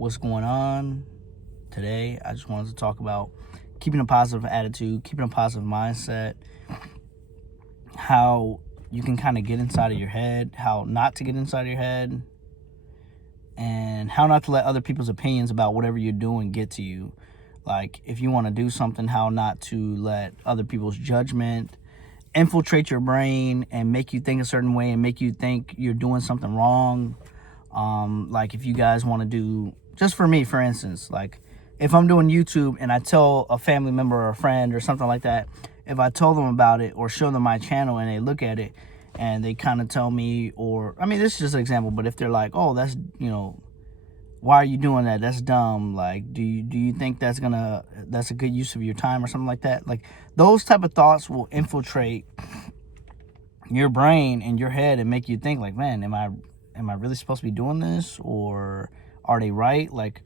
what's going on today. I just wanted to talk about keeping a positive attitude, keeping a positive mindset, how you can kind of get inside of your head, how not to get inside of your head, and how not to let other people's opinions about whatever you're doing get to you. Like, if you want to do something, how not to let other people's judgment infiltrate your brain and make you think a certain way and make you think you're doing something wrong. Like, if you guys want to do, just for me, for instance, like, if I'm doing YouTube and I tell a family member or a friend or something like that, if I tell them about it or show them my channel and they look at it and they kind of tell me, or, I mean, this is just an example, but if they're like, oh, that's, why are you doing that? That's dumb. Like, do you think that's a good use of your time or something like that? Like, those type of thoughts will infiltrate your brain and your head and make you think like, man, am I really supposed to be doing this, or are they right? Like,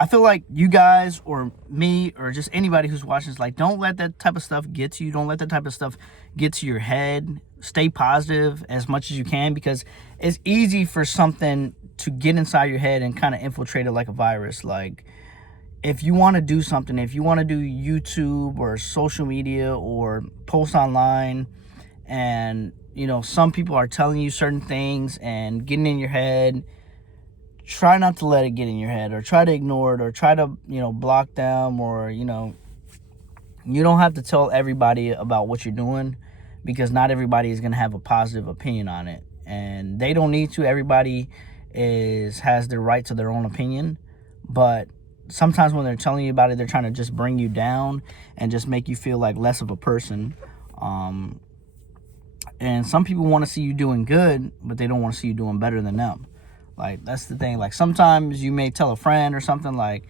I feel like you guys or me or just anybody who's watching this, like, don't let that type of stuff get to you. Don't let that type of stuff get to your head. Stay positive as much as you can, because it's easy for something to get inside your head and kind of infiltrate it like a virus. Like, if you want to do something, if you want to do YouTube or social media or post online, and some people are telling you certain things and getting in your head, try not to let it get in your head, or try to ignore it, or try to block them, or you don't have to tell everybody about what you're doing, because not everybody is going to have a positive opinion on it, and they don't need to. Everybody has their right to their own opinion, but sometimes when they're telling you about it, they're trying to just bring you down and just make you feel like less of a person. And some people want to see you doing good, but they don't want to see you doing better than them. Like, that's the thing. Like, sometimes you may tell a friend or something, like,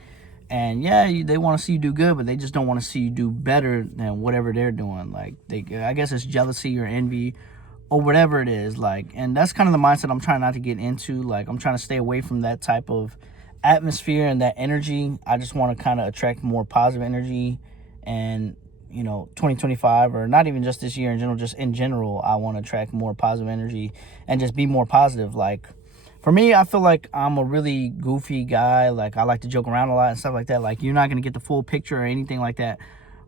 and they want to see you do good, but they just don't want to see you do better than whatever they're doing. Like, I guess it's jealousy or envy or whatever it is. Like, and that's kind of the mindset I'm trying not to get into. Like, I'm trying to stay away from that type of atmosphere and that energy. I just want to kind of attract more positive energy. And 2025, or not even just this year in general, just in general, I want to attract more positive energy and just be more positive. Like, for me, I feel like I'm a really goofy guy. Like, I like to joke around a lot and stuff like that. Like, you're not going to get the full picture or anything like that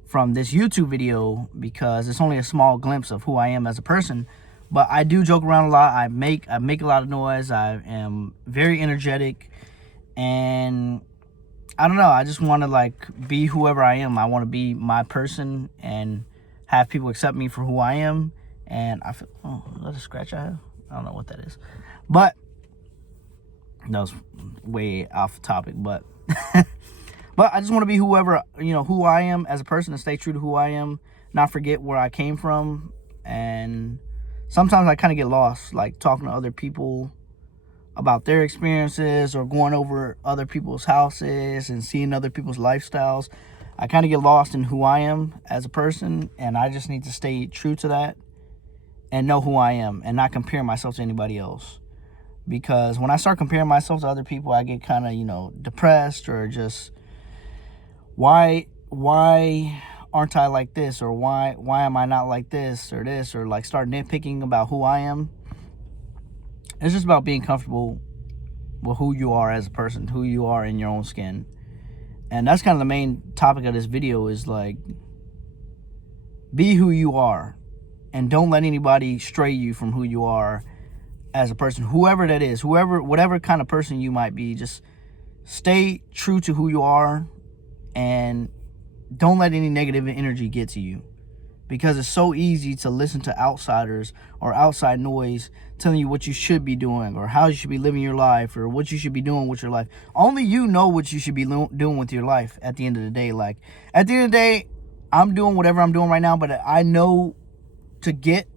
from this YouTube video, because it's only a small glimpse of who I am as a person. But I do joke around a lot. I make a lot of noise. I am very energetic, and I don't know, I just want to, like, be whoever I am. I want to be my person and have people accept me for who I am. And I feel, oh, is that a scratch I have? I don't know what that is. But that was way off topic. But but I just want to be whoever, who I am as a person, and stay true to who I am, not forget where I came from. And sometimes I kind of get lost, like, talking to other people about their experiences, or going over other people's houses and seeing other people's lifestyles. I kind of get lost in who I am as a person, and I just need to stay true to that and know who I am and not compare myself to anybody else. Because when I start comparing myself to other people, I get kind of, depressed, or just, why aren't I like this, or why am I not like this, or like start nitpicking about who I am. It's just about being comfortable with who you are as a person, who you are in your own skin. And that's kind of the main topic of this video, is like, be who you are, and don't let anybody stray you from who you are as a person, whoever that is, whatever kind of person you might be. Just stay true to who you are, and don't let any negative energy get to you. Because it's so easy to listen to outsiders or outside noise telling you what you should be doing, or how you should be living your life, or what you should be doing with your life. Only you know what you should be doing with your life at the end of the day. Like, at the end of the day, I'm doing whatever I'm doing right now, but I know to get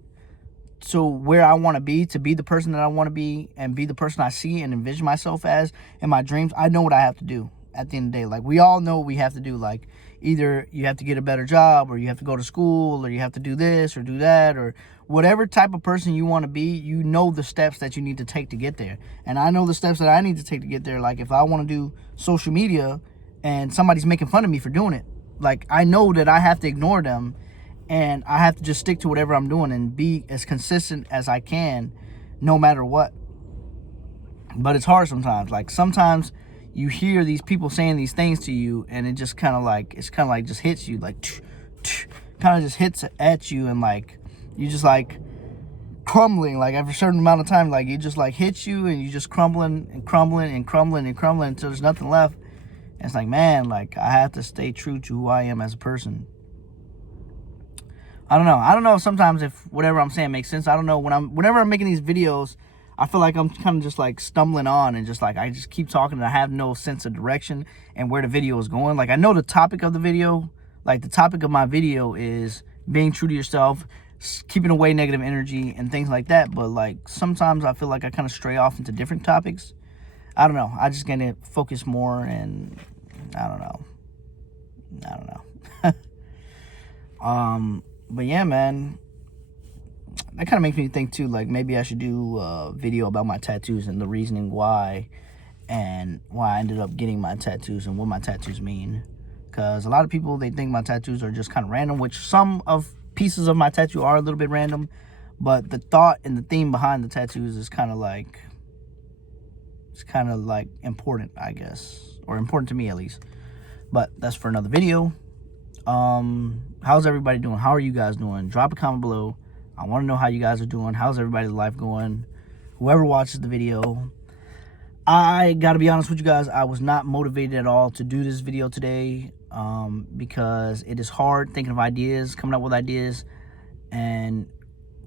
to where I want to be the person that I want to be, and be the person I see and envision myself as in my dreams, I know what I have to do at the end of the day. Like, we all know what we have to do. Like, either you have to get a better job, or you have to go to school, or you have to do this or do that, or whatever type of person you want to be, the steps that you need to take to get there. And I know the steps that I need to take to get there. Like, if I want to do social media and somebody's making fun of me for doing it, like, I know that I have to ignore them, and I have to just stick to whatever I'm doing and be as consistent as I can, no matter what. But it's hard sometimes. Like, sometimes you hear these people saying these things to you, and it just kind of like, just hits you, like, kind of just hits at you, and like, you just like crumbling, like after a certain amount of time, like it just like hits you, and you just crumbling and crumbling and crumbling and crumbling until there's nothing left. And it's like, man, like I have to stay true to who I am as a person. I don't know if sometimes if whatever I'm saying makes sense. I don't know, whenever I'm making these videos, I feel like I'm kind of just like stumbling on, and just like I just keep talking, and I have no sense of direction and where the video is going. Like I know the topic of the video, like the topic of my video is being true to yourself, keeping away negative energy and things like that. But like sometimes I feel like I kind of stray off into different topics. I don't know. I just got to focus more, and I don't know. But yeah, man, that kind of makes me think too, like maybe I should do a video about my tattoos and the reasoning why, and why I ended up getting my tattoos and what my tattoos mean. Because a lot of people, they think my tattoos are just kind of random, which some of pieces of my tattoo are a little bit random, but the thought and the theme behind the tattoos is kind of like, it's kind of like important, I guess, or important to me at least. But that's for another video. How's everybody doing? How are you guys doing? Drop a comment below. I want to know how you guys are doing. How's everybody's life going? Whoever watches the video. I gotta be honest with you guys, I was not motivated at all to do this video today, because it is hard thinking of ideas, coming up with ideas and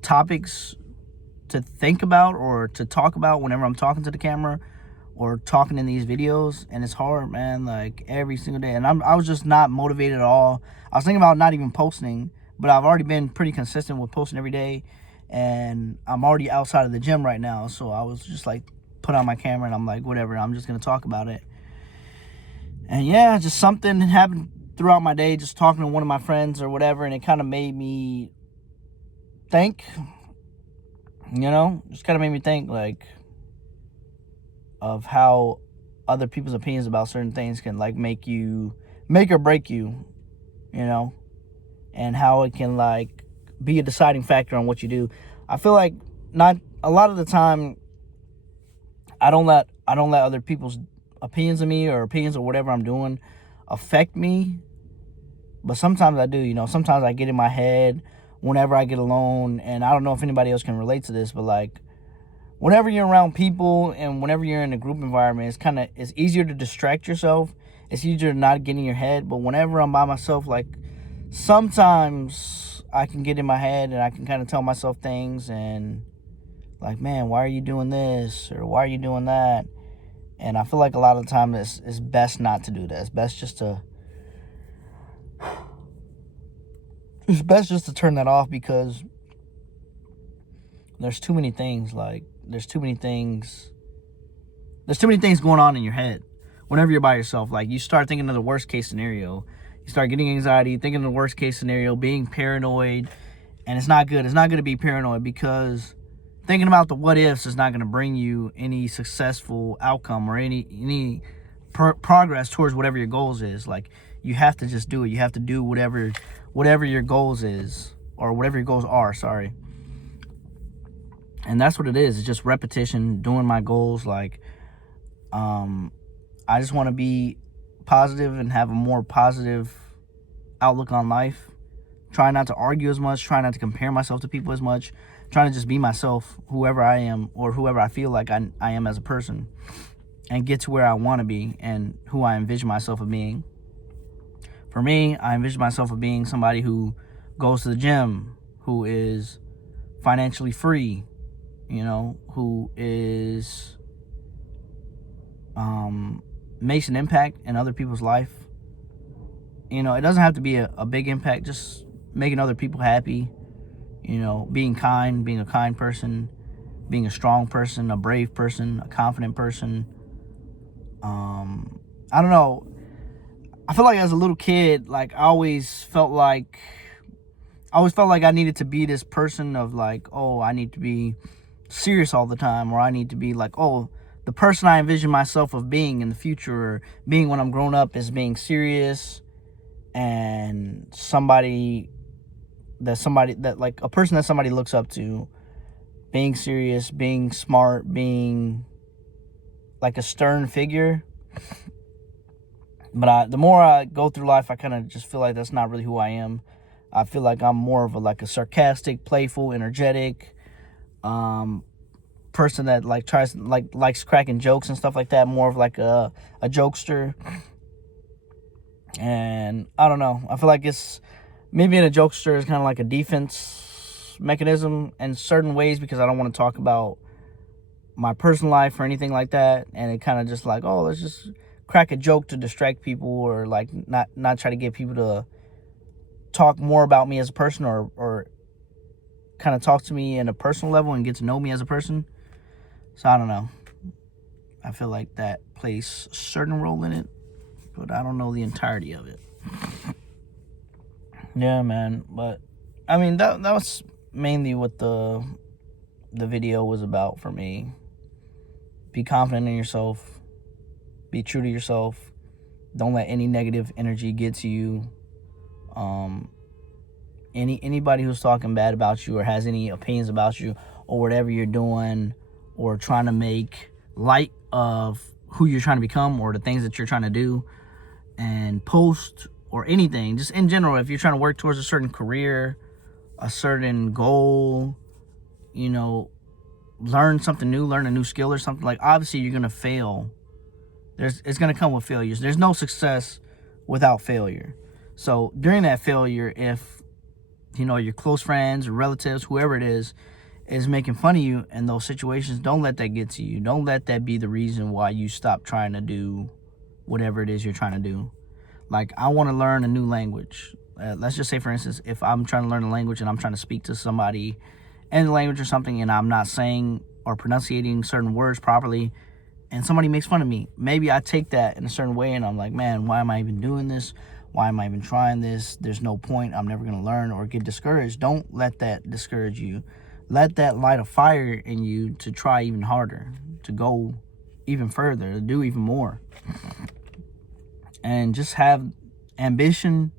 topics to think about or to talk about whenever I'm talking to the camera or talking in these videos. And it's hard, man, like every single day. And I was just not motivated at all. I was thinking about not even posting, but I've already been pretty consistent with posting every day, and I'm already outside of the gym right now. So I was just like, put on my camera, and I'm like, whatever, I'm just gonna talk about it. And yeah, just something happened throughout my day, just talking to one of my friends or whatever, and it kind of made me think, just kind of made me think, like, of how other people's opinions about certain things can like make or break you, and how it can like be a deciding factor on what you do. I feel like not a lot of the time I don't let other people's opinions of me or opinions of whatever I'm doing affect me. But sometimes I do, sometimes I get in my head whenever I get alone. And I don't know if anybody else can relate to this, but like whenever you're around people and whenever you're in a group environment, it's easier to distract yourself. It's easier to not get in your head. But whenever I'm by myself, like sometimes I can get in my head and I can kind of tell myself things and like, man, why are you doing this? Or why are you doing that? And I feel like a lot of the time it's best not to do that. It's best just to turn that off, because there's too many things. Like, there's too many things going on in your head whenever you're by yourself. Like, you start thinking of the worst case scenario. You start getting anxiety, thinking of the worst case scenario, being paranoid. And it's not good. It's not good to be paranoid, because thinking about the what ifs is not going to bring you any successful outcome or any progress towards whatever your goals is. Like, you have to just do it. You have to do whatever your goals is, or whatever your goals are, sorry. And that's what it is. It's just repetition, doing my goals. Like, I just want to be positive and have a more positive outlook on life. Try not to argue as much. Try not to compare myself to people as much. Trying to just be myself, whoever I am, or whoever I feel like I am as a person, and get to where I want to be and who I envision myself of being. For me, I envision myself of being somebody who goes to the gym, who is financially free, who is makes an impact in other people's life. It doesn't have to be a big impact, just making other people happy. Being kind, being a kind person, being a strong person, a brave person, a confident person. I don't know. I feel like as a little kid, like I always felt like I needed to be this person of like, oh, I need to be serious all the time, or I need to be like, oh, the person I envision myself of being in the future, or being when I'm grown up, is being serious and like a person that somebody looks up to, being serious, being smart, being like a stern figure. But the more I go through life, I kind of just feel like that's not really who I am. I feel like I'm more of a sarcastic, playful, energetic person that likes cracking jokes and stuff like that. More of like a jokester. And I don't know. I feel like it's me being a jokester is kind of like a defense mechanism in certain ways, because I don't want to talk about my personal life or anything like that. And it kind of just like, oh, let's just crack a joke to distract people, or like not try to get people to talk more about me as a person, or kind of talk to me in a personal level and get to know me as a person. So I don't know. I feel like that plays a certain role in it, but I don't know the entirety of it. Yeah, man. But I mean, that was mainly what the video was about for me. Be confident in yourself. Be true to yourself. Don't let any negative energy get to you. Anybody who's talking bad about you or has any opinions about you or whatever you're doing, or trying to make light of who you're trying to become or the things that you're trying to do and post, or anything, just in general, if you're trying to work towards a certain career, a certain goal, learn something new, learn a new skill or something, like, obviously you're going to fail. It's going to come with failures. There's no success without failure. So during that failure, if, your close friends or relatives, whoever it is making fun of you in those situations, don't let that get to you. Don't let that be the reason why you stop trying to do whatever it is you're trying to do. Like, I want to learn a new language. Let's just say, for instance, if I'm trying to learn a language and I'm trying to speak to somebody in the language or something, and I'm not saying or pronunciating certain words properly, and somebody makes fun of me, maybe I take that in a certain way and I'm like, man, why am I even doing this? Why am I even trying this? There's no point. I'm never going to learn, or get discouraged. Don't let that discourage you. Let that light a fire in you to try even harder, to go even further, to do even more. And just have ambition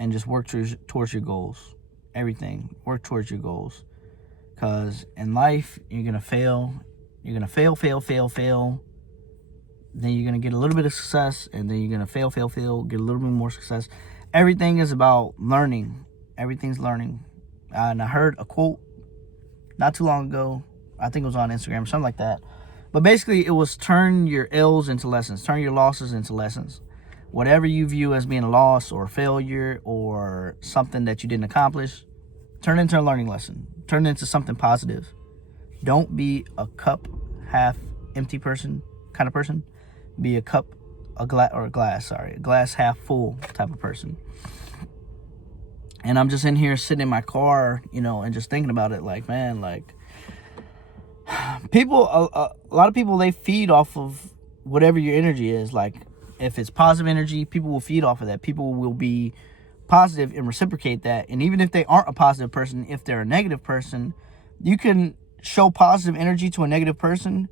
and just work towards your goals. Everything. Work towards your goals. Because in life, you're going to fail. You're going to fail. Then you're going to get a little bit of success. And then you're going to fail, get a little bit more success. Everything is about learning. Everything's learning. And I heard a quote not too long ago. I think it was on Instagram, something like that. But basically, it was turn your L's into lessons. Turn your losses into lessons. Whatever you view as being a loss or failure or something that you didn't accomplish, turn it into a learning lesson. Turn it into something positive. Don't be a cup half empty kind of person. Be a glass half full type of person. And I'm just in here sitting in my car, and just thinking about it, like, man, like, people, a lot of people, they feed off of whatever your energy is. Like, if it's positive energy, people will feed off of that. People will be positive and reciprocate that. And even if they aren't a positive person, if they're a negative person, you can show positive energy to a negative person,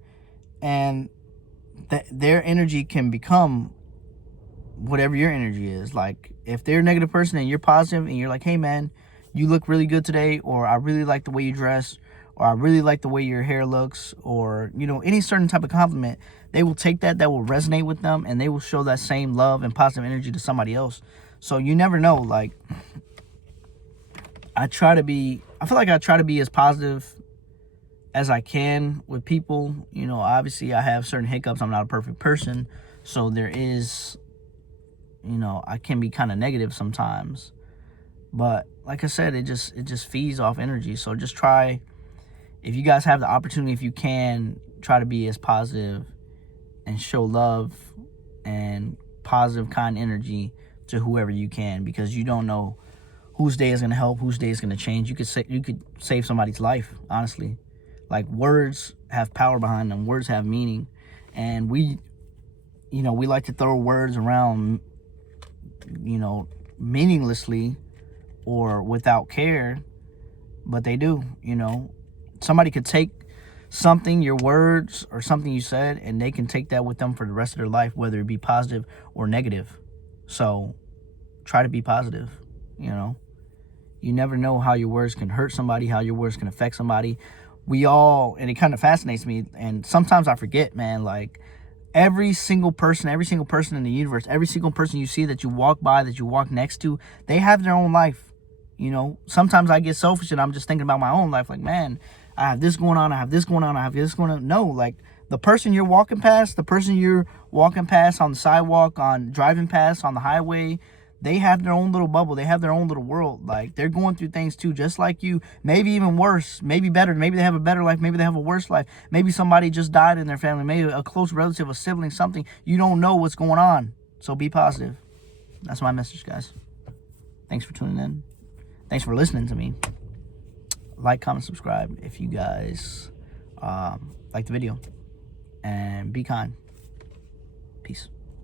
and their energy can become whatever your energy is. Like, if they're a negative person and you're positive and you're like, hey man, you look really good today, or I really like the way you dress, or I really like the way your hair looks, or any certain type of compliment, they will take that will resonate with them, and they will show that same love and positive energy to somebody else. So you never know. Like, I feel like I try to be as positive as I can with people. Obviously I have certain hiccups. I'm not a perfect person, so there is, I can be kind of negative sometimes. But like I said, it just feeds off energy. So just try, if you guys have the opportunity, if you can, try to be as positive and show love and positive, kind energy to whoever you can, because you don't know whose day is going to help, whose day is going to change. You could save somebody's life, honestly. Like, words have power behind them. Words have meaning. And we like to throw words around, meaninglessly or without care, but they do. Somebody could take something, your words or something you said, and they can take that with them for the rest of their life, whether it be positive or negative. So try to be positive. You never know how your words can hurt somebody, how your words can affect somebody. And it kind of fascinates me, and sometimes I forget, man. Like, every single person in the universe, every single person you see that you walk by, that you walk next to, they have their own life. You know, sometimes I get selfish and I'm just thinking about my own life. Like, man, I have this going on. I have this going on. I have this going on. No, like the person you're walking past, on the sidewalk, on driving past, on the highway, they have their own little bubble. They have their own little world. Like, they're going through things too, just like you. Maybe even worse. Maybe better. Maybe they have a better life. Maybe they have a worse life. Maybe somebody just died in their family. Maybe a close relative, a sibling, something. You don't know what's going on. So be positive. That's my message, guys. Thanks for tuning in. Thanks for listening to me. Like, comment, subscribe if you guys like the video. And be kind. Peace.